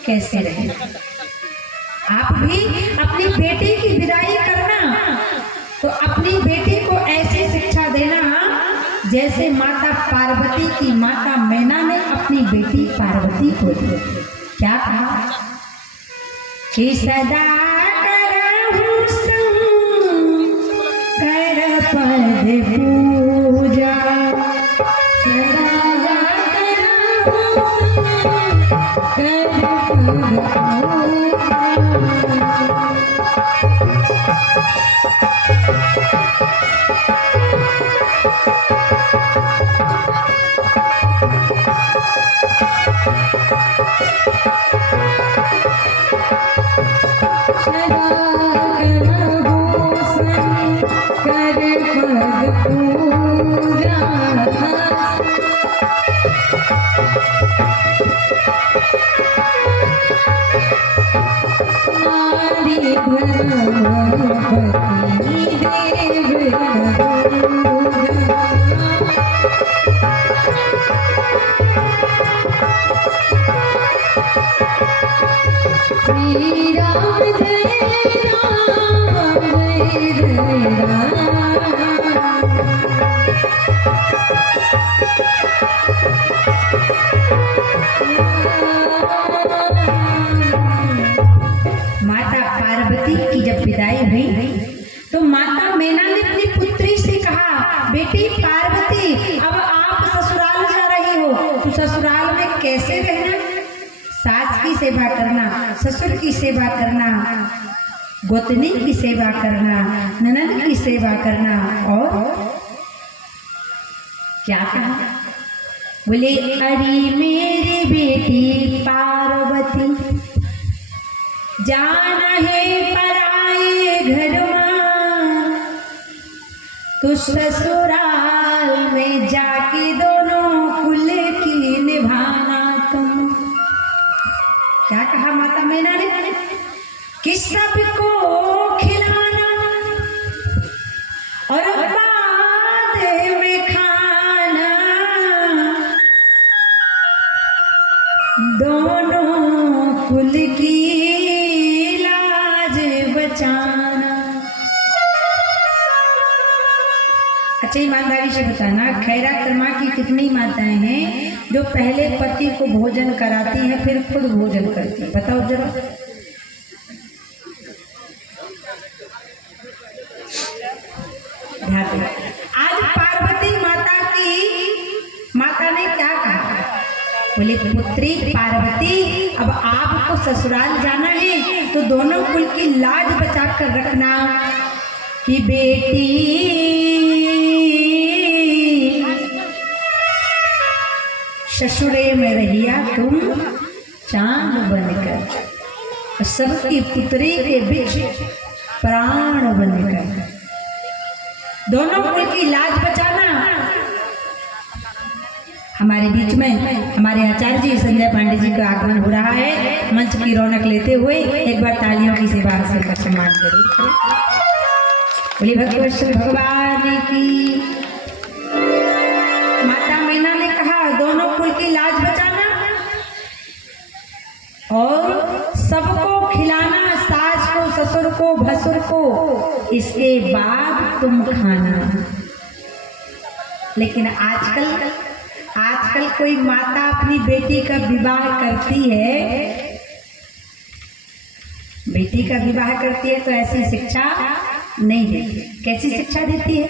कैसे रहे। आप भी अपनी बेटी की विदाई करना तो अपनी बेटी को ऐसी शिक्षा देना जैसे माता पार्वती की माता मैना ने अपनी बेटी पार्वती को दी। क्या कहा कि सदा करहु कर पद पूजा, सदा करहु माता पार्वती की जब विदाई हुई तो माता मैना ने अपनी पुत्री से कहा, बेटी पार्वती अब आप ससुराल जा रही हो तो ससुराल में कैसे रहना, सास की सेवा करना, ससुर की सेवा करना, गोतनी की सेवा करना, ननद की सेवा करना। और क्या कहा, बोले अरे मेरी बेटी पार्वती जाना है पराए घर मां, तो ससुराल में जाके दोनों कुल की निभाना तुम। क्या कहा माता मैना ने कि सबको खिलाना और बाद में खाना, दोनों कुल की लाज बचाना। अच्छा ईमानदारी से बताना, खैरा कर्मा की कितनी माताएं हैं जो पहले पति को भोजन कराती हैं फिर खुद भोजन करती हैं, बताओ जरा। आज पार्वती माता ने क्या कहा, बोले पुत्री पार्वती अब आपको ससुराल जाना है तो दोनों कुल की लाज बचा कर रखना कि बेटी ससुरे में रहिया तुम चांद बनकर, सबकी पुत्री के बीच प्राण बनकर, दोनों कुल की लाज बचाना। हमारे बीच में हमारे आचार्य जी संजय पांडे जी का आगमन हो रहा है। मंच की रौनक लेते हुए एक बार तालियों की सेवा हासिल कर सम्मान करें। बोलिए भगवत भगवान की। माता मैना ने कहा दोनों कुल की लाज बचाना और सबको खिलाना, सास को, ससुर को, भसुर को, इसके बाद तुम खाना। लेकिन आजकल कोई माता अपनी बेटी का विवाह करती है, बेटी का विवाह करती है तो ऐसी शिक्षा नहीं देती। कैसी शिक्षा देती है?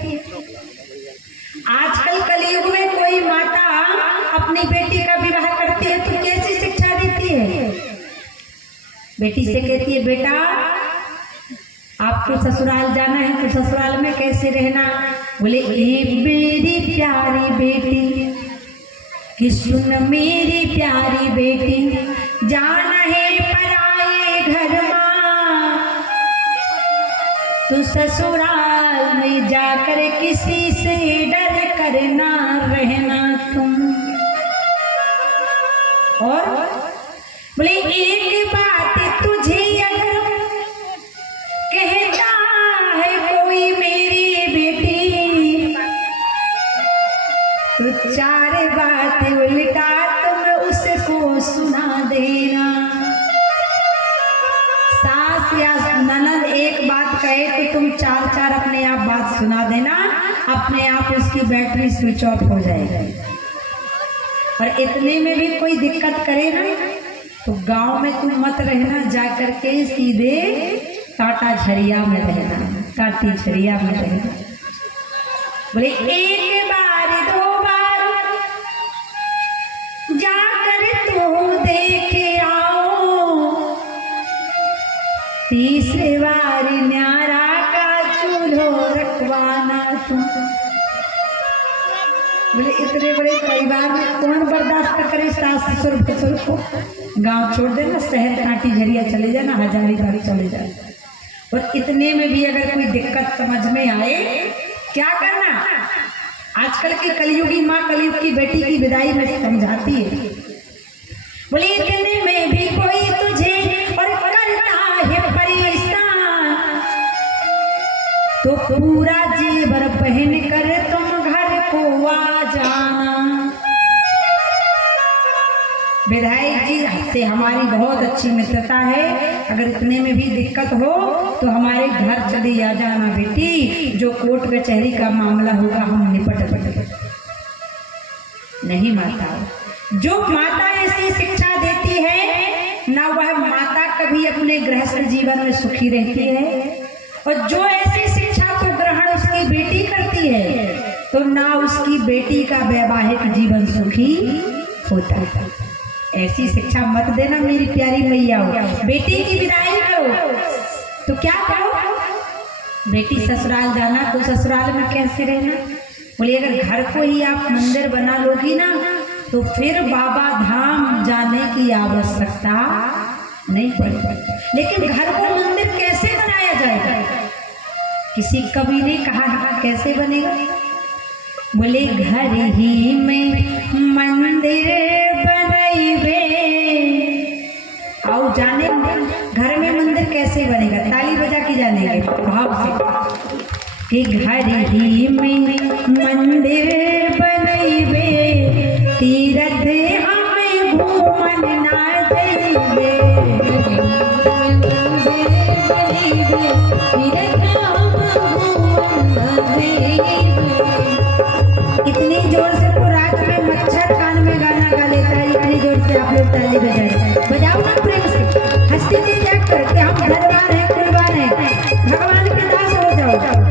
आजकल कलयुग में कोई माता अपनी बेटी का विवाह करती है तो कैसी शिक्षा देती है? बेटी से कहती है बेटा आपको ससुराल जाना है तो ससुराल में कैसे रहना। बोले ए मेरी प्यारी बेटी कि सुन मेरी प्यारी बेटी, जाना है पराए घर मां तो ससुराल में जाकर किसी से डर कर ना रहना तुम। और बोले एक बात तुझे अगर कहता है कोई मेरी बेटी तो चार बात उल्टा तुम उसको सुना देना। कहे तो तुम चार चार अपने आप बात सुना देना, अपने आप उसकी बैटरी स्विच ऑफ हो जाएगी। और इतने में भी कोई दिक्कत करे ना तो गांव में तुम मत रहना, जा करके सीधे टाटा झरिया में रहना, टाटी झरिया में रहना। बोले एक बार दो बार जाकर तो देखे आओ, तीसरे बार न्यारा का चूल्हो रखवाना तुम। बोले इतने बड़े परिवार में कौन बर्दाश्त करे सास ससुर बसुर को। गांव छोड़ देना, शहर काटी झरिया चले जाना, हजारीबाग चले जाना। और इतने में भी अगर कोई दिक्कत समझ में आए क्या करना। आजकल की कलयुगी माँ कलयुग की बेटी की विदाई में समझाती है। बोले इतने में भी कोई तुझे और करता है परेशान, तो पूरा जेवर पहन कर तुम घर को आ जाना। विधायक जी से हमारी बहुत अच्छी मित्रता है, अगर इतने में भी दिक्कत हो तो हमारे घर चली आ जाना बेटी, जो कोर्ट कचहरी का मामला होगा हम निपट नहीं। माता, जो माता ऐसी शिक्षा देती है ना, वह माता कभी अपने गृहस्थ जीवन में सुखी रहती है। और जो ऐसी शिक्षा को ग्रहण उसकी बेटी करती है तो ना उसकी बेटी का वैवाहिक जीवन सुखी होता है। ऐसी शिक्षा मत देना मेरी प्यारी मैया। बेटी की विदाई करो तो क्या करो, बेटी ससुराल जाना तो ससुराल में कैसे रहना। बोले अगर घर को ही आप मंदिर बना लोगी ना तो फिर बाबा धाम जाने की आवश्यकता नहीं पड़ेगी। लेकिन घर को मंदिर कैसे बनाया जाएगा, किसी कवि ने कहा कैसे बनेगा। बोले घर ही में मंदिर बनइबे। आओ जाने घर में मंदिर कैसे बनेगा, ताली बजा के जानेंगे भाव से कि घर ही में मंदिर बनइबे, तीरथ हमें घूमन ना जइबे। इतनी जोर से तो रात में मच्छर कान में गाना गा लेता है, इतनी जोर से आप लोग ताली बजाओ ना प्रेम से। हस्ती को त्याग करके हम धनवान हैं, कुलवान हैं, भगवान के दास हो जाओ।